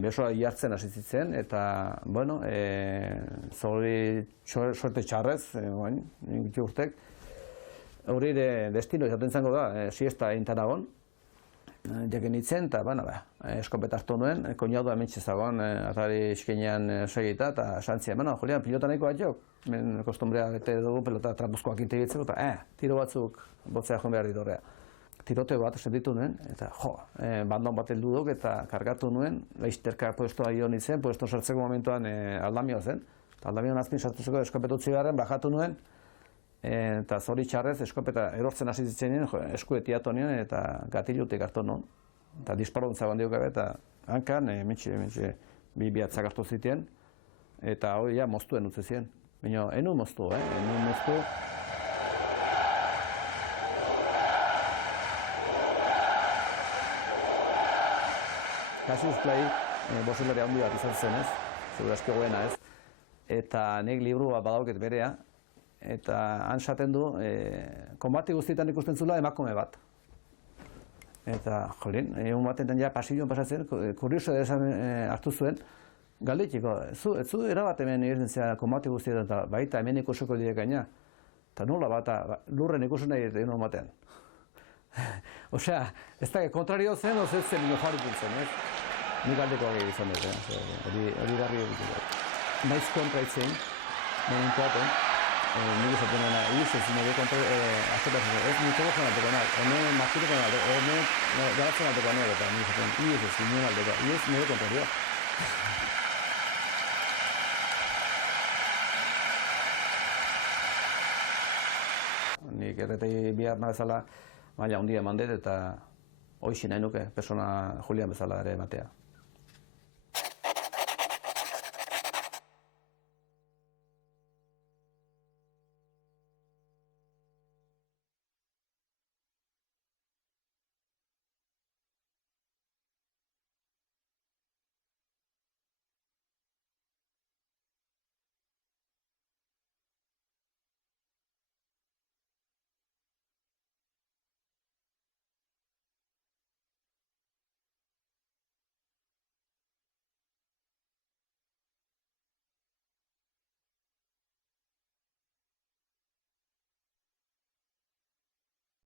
besoa jartzen hasi zitzen, eta, bueno, zori suerte txarrez, nik urtek, hori destino izaten zango da, siesta egin tanagon, jakin nintzen, eta, bueno, eskopeta hartu nuen, koinadua hementxe zagoan, atari eskenean segita, eta santzia, bueno, Julian, pilota nahiko bat jok, hemen kostumbrea bete dugu, pelota trapuzkoak integitzeko, eta, tiro batzuk botzea joan behar ditorrea. Tirote bat sentitu nuen, eta bandon bat heldu duk, eta kargatu nuen, laizterka puestoa jo nintzen, puesto sartzeko momentuan aldamio zen. Aldamioan azpin sartuzeko eskopetutzi garen, bajatu nuen, eta zori txarrez eskopeta erortzen hasi zitzen nien, eskuetiatu nien, eta gatilutik hartu nuen. Eta disparontza bandiok gabe, eta hankan, bi bihatzak hartu zitien, eta hori ja moztuen utzi ziren. Baina, enu moztu, enu moztu. Cassius Clay boxeolari handi bat izan zen, ez? Segurazki goena, ez? Eta nik liburu bat badauket berea, eta han saten du, konbate guztietan ikusten zula emakume bat. Eta, jolin, egun batetan ja pasilloan pasatzen, kurioso esan hartu zuen, galdetiko, ez zu erabat hemen egiten zera konbate guztietan, eta baita hemen ikusoko direk gaina. Eta nola bat, lurren ikusen nahi egin hon batean. Osea, ez da, kontrario zen, oz ez zen inofarik zen, ez? Nik aldeko agei izan dut, hori garri egiten. Naiz kontra itzen, momentu baten, nik izaten dena, ez nire kontra, askotatzen, ez nire telefonan aldeko nahi, hemen markituko nahi, hemen garatzen aldeko nahi, eta nik izaten, ez nire aldeko, ez nire kontrarioa. Nik erretegi bihar bezala maila handia eman dut, eta hoixi nahi nuke, persona Julian bezala ere ematea.